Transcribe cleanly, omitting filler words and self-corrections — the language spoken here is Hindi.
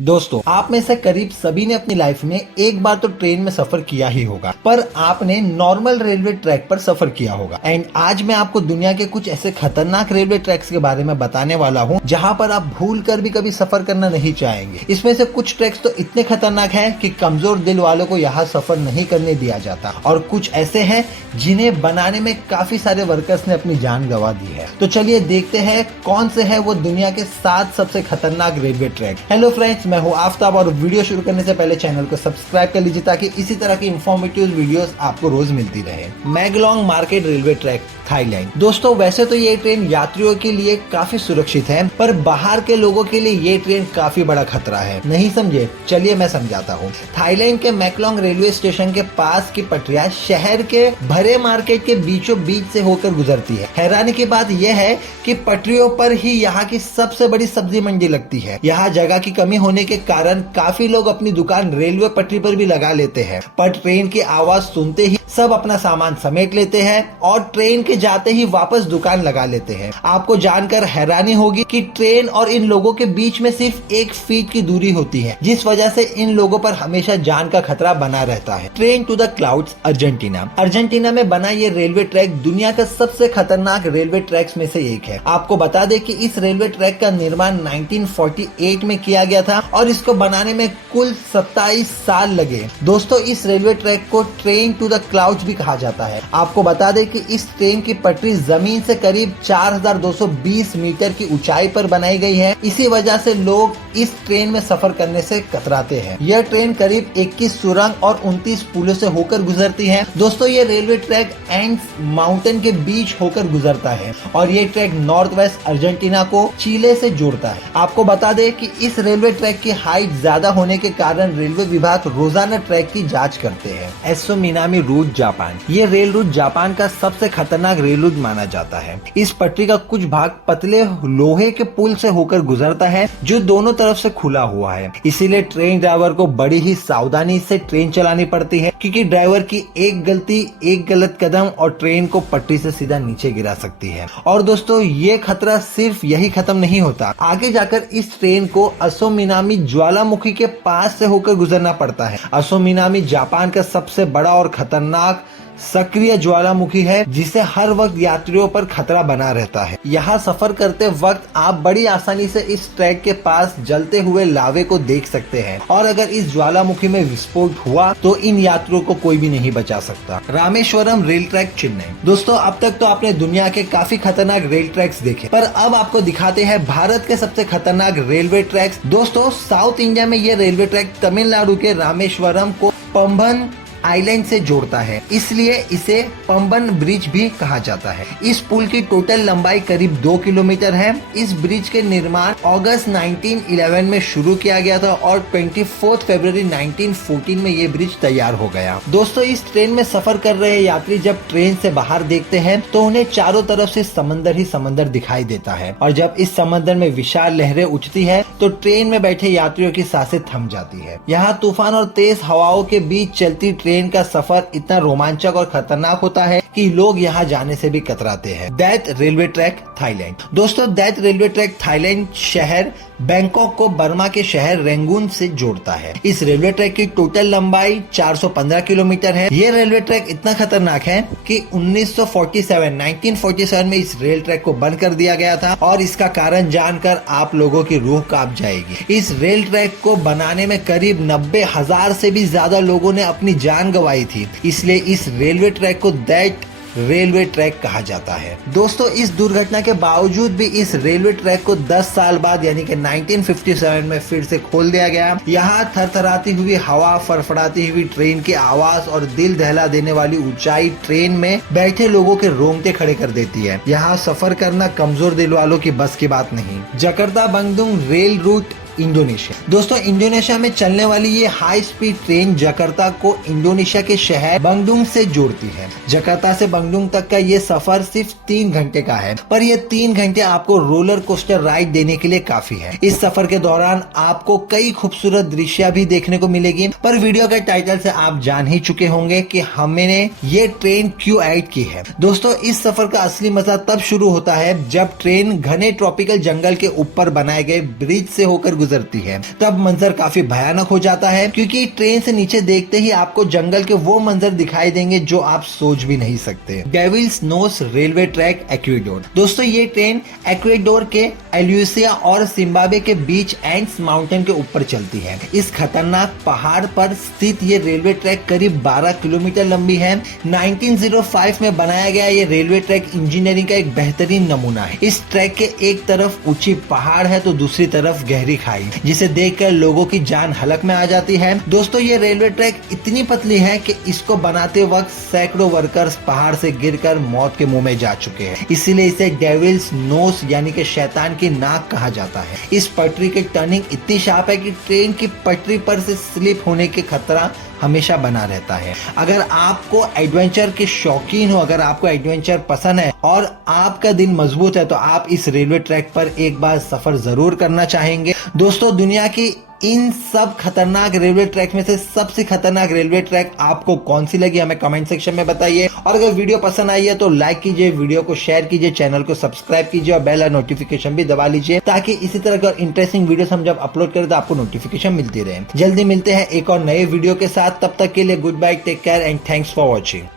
दोस्तों, आप में से करीब सभी ने अपनी लाइफ में एक बार तो ट्रेन में सफर किया ही होगा, पर आपने नॉर्मल रेलवे ट्रैक पर सफर किया होगा। एंड आज मैं आपको दुनिया के कुछ ऐसे खतरनाक रेलवे ट्रैक्स के बारे में बताने वाला हूँ जहाँ पर आप भूल कर भी कभी सफर करना नहीं चाहेंगे। इसमें से कुछ ट्रैक्स तो इतने खतरनाक हैं कि कमजोर दिल वालों को यहाँ सफर नहीं करने दिया जाता, और कुछ ऐसे हैं जिन्हें बनाने में काफी सारे वर्कर्स ने अपनी जान गंवा दी है। तो चलिए देखते हैं कौन से है वो दुनिया के 7 सबसे खतरनाक रेलवे ट्रैक। हेलो फ्रेंड्स, मैं हूँ आफ्ताब और वीडियो शुरू करने से पहले चैनल को सब्सक्राइब कर लीजिए ताकि इसी तरह की इंफॉर्मेटिव वीडियोस आपको रोज मिलती रहे। मैगलोंग मार्केट रेलवे ट्रैक, थाईलैंड। दोस्तों, वैसे तो ये ट्रेन यात्रियों के लिए काफी सुरक्षित है, पर बाहर के लोगों के लिए ये ट्रेन काफी बड़ा खतरा है। नहीं समझे? चलिए मैं समझाता हूँ। थाईलैंड के मैकलोंग रेलवे स्टेशन के पास की पटरियां शहर के भरे मार्केट के बीचों बीच से होकर गुजरती है। हैरानी की बात यह है कि पटरियों पर ही यहाँ की सबसे बड़ी सब्जी मंडी लगती है। यहाँ जगह की कमी होने के कारण काफी लोग अपनी दुकान रेलवे पटरी पर भी लगा लेते हैं, पर ट्रेन की आवाज सुनते ही सब अपना सामान समेट लेते हैं और ट्रेन के जाते ही वापस दुकान लगा लेते हैं। आपको जानकर हैरानी होगी कि ट्रेन और इन लोगों के बीच में सिर्फ 1 फीट की दूरी होती है, जिस वजह से इन लोगों पर हमेशा जान का खतरा बना रहता है। Train to the clouds, Argentina. Argentina में बना ये रेलवे ट्रैक दुनिया का सबसे खतरनाक रेलवे ट्रैक्स में से एक है। आपको बता दें कि इस रेलवे ट्रैक का निर्माण 1948 में किया गया था और इसको बनाने में कुल 27 साल लगे। दोस्तों, इस रेलवे ट्रैक को ट्रेन टू द क्लाउड्स भी कहा जाता है। आपको बता दें कि इस ट्रेन की पटरी जमीन से करीब 4220 मीटर की ऊंचाई पर बनाई गई है। इसी वजह से लोग इस ट्रेन में सफर करने से कतराते हैं। यह ट्रेन करीब 21 सुरंग और 29 पुलों से होकर गुजरती है। दोस्तों, ये रेलवे ट्रैक एंड्स माउंटेन के बीच होकर गुजरता है और ये ट्रैक नॉर्थ वेस्ट अर्जेंटीना को चिले से जोड़ता है। आपको बता दें कि इस रेलवे ट्रैक की हाइट ज्यादा होने के कारण रेलवे विभाग रोजाना ट्रैक की जांच करते हैं। Aso Minami route, Japan. ये रेल रूट जापान का सबसे खतरनाक रेल रूट माना जाता है। इस पटरी का कुछ भाग पतले लोहे के पुल से होकर गुजरता है जो दोनों तरफ से खुला हुआ है। इसीलिए ट्रेन ड्राइवर को बड़ी ही सावधानी से ट्रेन चलानी पड़ती है, क्योंकि ड्राइवर की एक गलती, एक गलत कदम और ट्रेन को पटरी से सीधा नीचे गिरा सकती है। और दोस्तों, ये खतरा सिर्फ यही खत्म नहीं होता। आगे जाकर इस ट्रेन को असो मिनामी ज्वालामुखी के पास से होकर गुजरना पड़ता है। असो मिनामी जापान का सबसे बड़ा और खतरनाक सक्रिय ज्वालामुखी है, जिसे हर वक्त यात्रियों पर खतरा बना रहता है। यहाँ सफर करते वक्त आप बड़ी आसानी से इस ट्रैक के पास जलते हुए लावे को देख सकते हैं, और अगर इस ज्वालामुखी में विस्फोट हुआ तो इन यात्रियों को कोई भी नहीं बचा सकता। Rameswaram rail track, Chennai. दोस्तों, अब तक तो आपने दुनिया के काफी खतरनाक रेल ट्रैक्स देखे, पर अब आपको दिखाते हैं भारत के सबसे खतरनाक रेलवे ट्रैक्स। दोस्तों, साउथ इंडिया में ये रेलवे ट्रैक तमिलनाडु के रामेश्वरम को पंबन आइलैंड से जोड़ता है, इसलिए इसे पंबन ब्रिज भी कहा जाता है। इस पुल की टोटल लंबाई करीब 2 किलोमीटर है। इस ब्रिज के निर्माण अगस्त 1911 में शुरू किया गया था और 24 फरवरी 1914 में ये ब्रिज तैयार हो गया। दोस्तों, इस ट्रेन में सफर कर रहे यात्री जब ट्रेन से बाहर देखते हैं तो उन्हें चारों तरफ से समंदर ही समंदर दिखाई देता है, और जब इस समंदर में विशाल लहरें उठती है तो ट्रेन में बैठे यात्रियों की सांसें थम जाती है। यहाँ तूफान और तेज हवाओं के बीच चलती ट्रेन का सफर इतना रोमांचक और खतरनाक होता है कि लोग यहाँ जाने से भी कतराते हैं। दैत रेलवे ट्रैक, थाईलैंड। दोस्तों, दैत रेलवे ट्रैक थाईलैंड शहर बैंकॉक को बर्मा के शहर रेंगून से जोड़ता है। इस रेलवे ट्रैक की टोटल लंबाई 415 किलोमीटर है। ये रेलवे ट्रैक इतना खतरनाक है कि 1947 में इस रेल ट्रैक को बंद कर दिया गया था, और इसका कारण जानकर आप लोगों की रूह कांप जाएगी। इस रेल ट्रैक को बनाने में करीब 90,000 से भी ज्यादा लोगों ने अपनी जान गंवाई थी, इसलिए इस रेलवे ट्रैक को दैट रेलवे ट्रैक कहा जाता है। दोस्तों, इस दुर्घटना के बावजूद भी इस रेलवे ट्रैक को 10 साल बाद यानी कि 1957 में फिर से खोल दिया गया। यहाँ थरथराती हुई हवा, फड़फड़ाती हुई ट्रेन की आवाज और दिल दहला देने वाली ऊंचाई ट्रेन में बैठे लोगों के रोंगटे खड़े कर देती है। यहाँ सफर करना कमजोर दिल वालों की बस की बात नहीं। Jakarta Bandung rail route, Indonesia. दोस्तों, इंडोनेशिया में चलने वाली ये हाई स्पीड ट्रेन जकार्ता को इंडोनेशिया के शहर बंगदुंग से जोड़ती है। जकार्ता से बंगदुंग तक का ये सफर सिर्फ 3 घंटे का है, पर ये 3 घंटे आपको रोलर कोस्टर राइड देने के लिए काफी है। इस सफर के दौरान आपको कई खूबसूरत दृश्य भी देखने को मिलेगी, पर वीडियो के टाइटल से आप जान ही चुके होंगे कि हमने ये ट्रेन क्यों ऐड की है। दोस्तों, इस सफर का असली मजा तब शुरू होता है जब ट्रेन घने ट्रॉपिकल जंगल के ऊपर बनाए गए ब्रिज से होकर गुजरती है तब मंजर काफी भयानक हो जाता है, क्योंकि ट्रेन से नीचे देखते ही आपको जंगल के वो मंजर दिखाई देंगे जो आप सोच भी नहीं सकते। Devil's Nose railway track Ecuador. दोस्तों ये ट्रेन एक्वेडोर के एल्यूसिया और जिम्बाब्वे के बीच एंड्स माउंटेन के ऊपर चलती है। इस खतरनाक पहाड़ पर स्थित ये रेलवे ट्रैक करीब 12 किलोमीटर लंबी है। 1905 में बनाया गया ये रेलवे ट्रैक इंजीनियरिंग का एक बेहतरीन नमूना है। इस ट्रैक के एक तरफ ऊंची पहाड़ है तो दूसरी तरफ गहरी खाई, जिसे देखकर लोगों की जान हलक में आ जाती है। दोस्तों ये रेलवे ट्रैक इतनी पतली है कि इसको बनाते वक्त सैकड़ों वर्कर्स पहाड़ से गिरकर मौत के मुंह में जा चुके हैं। इसीलिए इसे डेविल्स नोस यानी कि शैतान की नाक कहा जाता है। इस पटरी की टर्निंग इतनी शार्प है कि ट्रेन की पटरी पर से स्लिप होने के खतरा हमेशा बना रहता है। अगर आपको एडवेंचर के शौकीन हो, अगर आपको एडवेंचर पसंद है और आपका दिल मजबूत है तो आप इस रेलवे ट्रैक पर एक बार सफर जरूर करना चाहेंगे। दोस्तों दुनिया की इन सब खतरनाक रेलवे ट्रैक में से सबसे खतरनाक रेलवे ट्रैक आपको कौन सी लगी हमें कमेंट सेक्शन में बताइए। और अगर वीडियो पसंद आई है तो लाइक कीजिए, वीडियो को शेयर कीजिए, चैनल को सब्सक्राइब कीजिए और बेल और नोटिफिकेशन भी दबा लीजिए, ताकि इसी तरह के इंटरेस्टिंग वीडियो हम जब अपलोड करें तो आपको नोटिफिकेशन मिलती रहे। जल्दी मिलते हैं एक और नए वीडियो के साथ, तब तक के लिए goodbye, take care and thanks for watching.